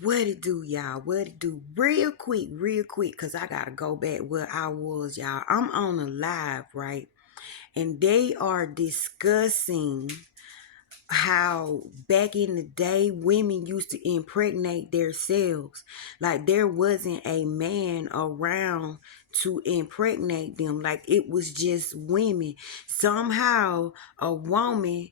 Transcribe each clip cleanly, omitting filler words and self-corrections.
What it do, y'all? What it do? Real quick, because I got to go back where I was, y'all. I'm on a live, right? And they are discussing how back in the day women used to impregnate themselves. Like there wasn't a man around to impregnate them. Like it was just women. Somehow a woman,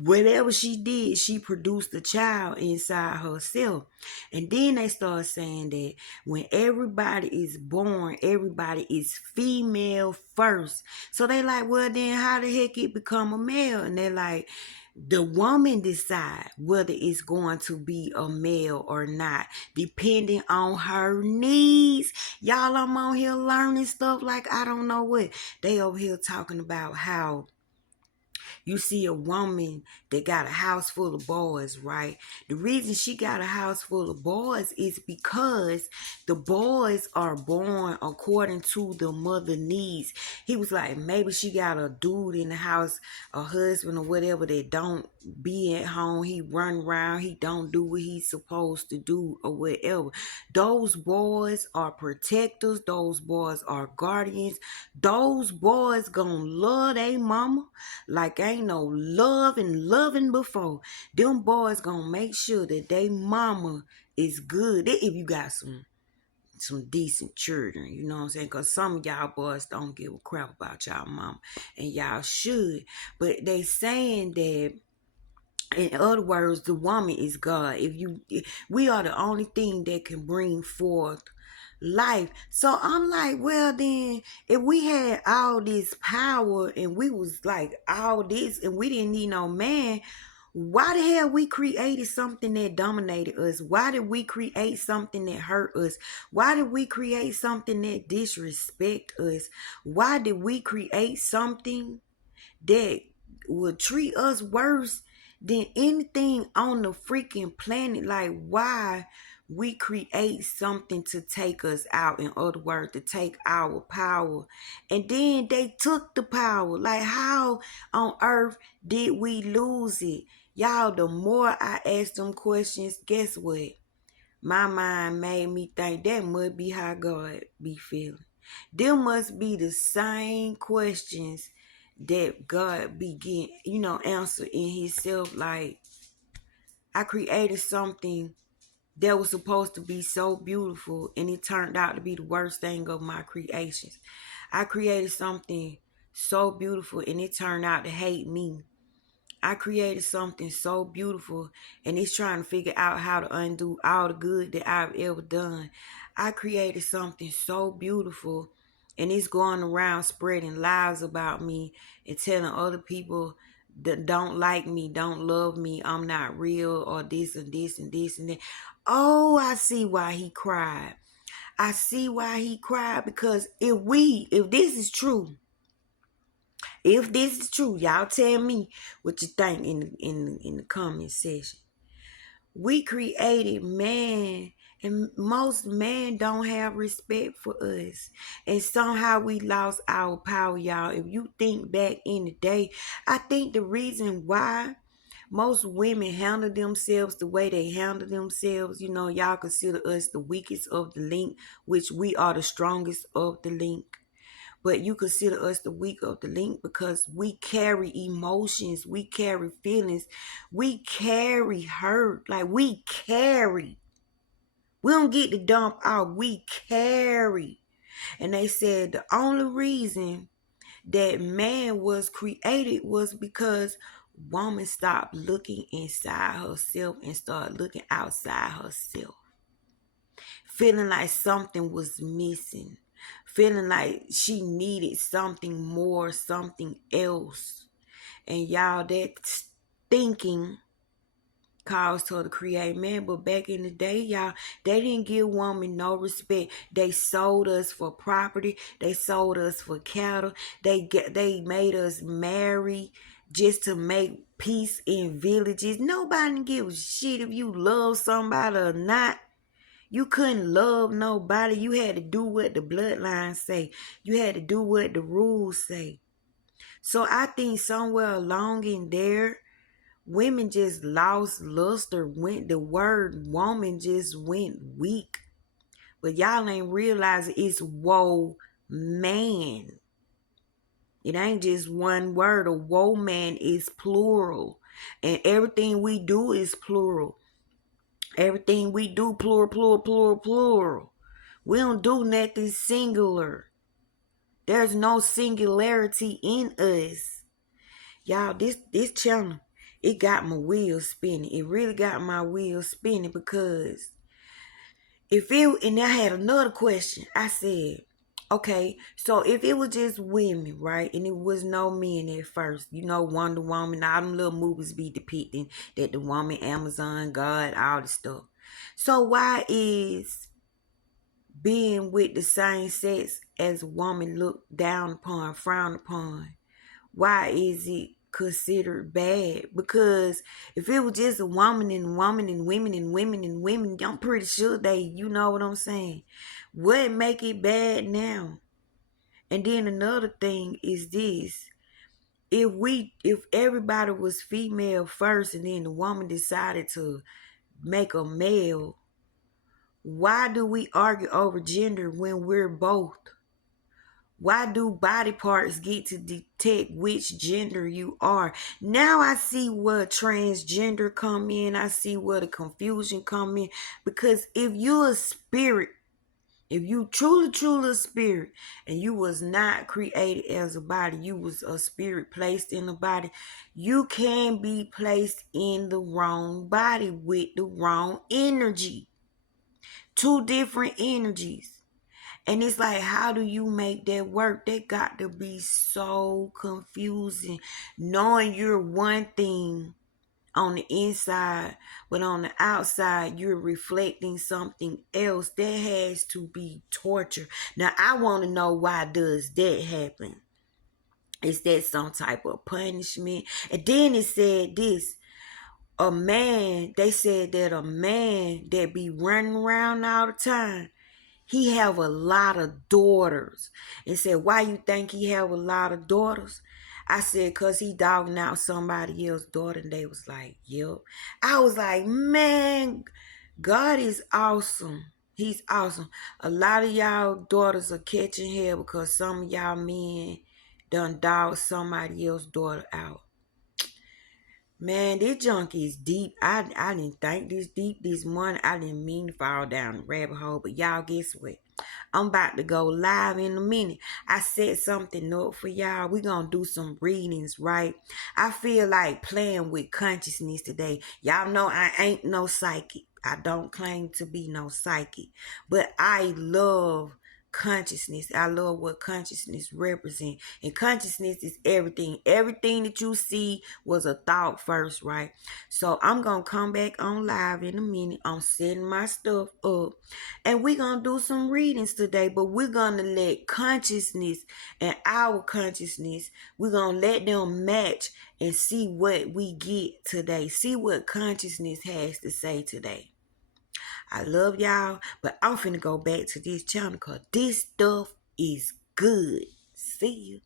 whatever she did, she produced a child inside herself. And then they start saying that when everybody is born, everybody is female first. So they like, well then how the heck it become a male? And they're like, the woman decide whether it's going to be a male or not, depending on her needs. Y'all, I'm on here learning stuff like I don't know what. They over here talking about how you see a woman that got a house full of boys, right? The reason she got a house full of boys is because the boys are born according to the mother needs. He was like, maybe she got a dude in the house, a husband or whatever, that don't be at home. He run around. He don't do what he's supposed to do or whatever. Those boys are protectors. Those boys are guardians. Those boys gonna love their mama like ain't no love and loving before. Them boys gonna make sure that they mama is good. If you got some decent children, you know what I'm saying? Because some of y'all boys don't give a crap about y'all mama, and y'all should. But they saying that, in other words, the woman is God. We are the only thing that can bring forth life. So I'm like, well then, if we had all this power and we was like all this and we didn't need no man, why the hell we created something that dominated us? Why did we create something that hurt us? Why did we create something that disrespect us? Why did we create something that would treat us worse than anything on the freaking planet? Like, why we create something to take us out? In other words, to take our power. And then they took the power. Like, how on earth did we lose it? Y'all, the more I ask them questions, guess what? My mind made me think that must be how God be feeling. Them must be the same questions that God begin, answer in himself. Like, I created something that was supposed to be so beautiful and it turned out to be the worst thing of my creations. I created something so beautiful and it turned out to hate me. I created something so beautiful and it's trying to figure out how to undo all the good that I've ever done. I created something so beautiful and it's going around spreading lies about me and telling other people that don't like me, don't love me, I'm not real, or this and this and this and that. Oh, I see why he cried. I see why he cried, because if this is true, if this is true, y'all tell me what you think in the comment section. We created man, and most men don't have respect for us. And somehow we lost our power, y'all. If you think back in the day, I think the reason why most women handle themselves the way they handle themselves, y'all consider us the weakest of the link, which we are the strongest of the link. But you consider us the weak of the link because we carry emotions, we carry feelings, we carry hurt. Like, we carry. We don't get to dump out, we carry. And they said the only reason that man was created was because woman stopped looking inside herself and started looking outside herself, feeling like something was missing, feeling like she needed something more, something else. And y'all, that thinking caused her to create man. But back in the day, y'all, they didn't give women no respect. They sold us for property. They sold us for cattle. They made us marry just to make peace in villages. Nobody gives a shit if you love somebody or not. You couldn't love nobody. You had to do what the bloodlines say. You had to do what the rules say. So I think somewhere along in there, Women just lost luster. The word woman just went weak. But y'all ain't realizing it's woe man. It ain't just one word. A woe man is plural. And everything we do is plural. Everything we do, plural, plural, plural, plural. We don't do nothing singular. There's no singularity in us. Y'all, this channel, it got my wheels spinning. It really got my wheels spinning because and I had another question. I said, okay, so if it was just women, right, and it was no men at first, Wonder Woman, all them little movies be depicting that the woman, Amazon, God, all this stuff. So why is being with the same sex as a woman looked down upon, frowned upon? Why is it considered bad? Because if it was just a woman and woman and women and women and women, I'm pretty sure you know what I'm saying. What make it bad now? And then another thing is this. If everybody was female first and then the woman decided to make a male, why do we argue over gender when we're both? Why do body parts get to detect which gender you are? Now I see where transgender come in. I see where the confusion come in. Because if you're a spirit, if you truly a spirit, and you was not created as a body, you was a spirit placed in a body, you can be placed in the wrong body with the wrong energy. Two different energies. And it's like, how do you make that work? That got to be so confusing. Knowing you're one thing on the inside, but on the outside, you're reflecting something else. That has to be torture. Now, I want to know, why does that happen? Is that some type of punishment? And then it said this. They said that a man that be running around all the time, he have a lot of daughters. And said, why you think he have a lot of daughters? I said, because he dogging out somebody else's daughter. And they was like, yep. I was like, man, God is awesome. He's awesome. A lot of y'all daughters are catching hell because some of y'all men done dog somebody else's daughter out. Man, this junk is deep. I didn't think this deep this morning. I didn't mean to fall down the rabbit hole. But y'all, guess what? I'm about to go live in a minute. I set something up for y'all. We're going to do some readings, right? I feel like playing with consciousness today. Y'all know I ain't no psychic. I don't claim to be no psychic. But I love consciousness. I love what consciousness represents. And consciousness is everything. Everything that you see was a thought first, right? So I'm going to come back on live in a minute. I'm setting my stuff up. And we're going to do some readings today. But we're going to let consciousness and our consciousness, we're going to let them match and see what we get today. See what consciousness has to say today. I love y'all, but I'm finna go back to this channel because this stuff is good. See you.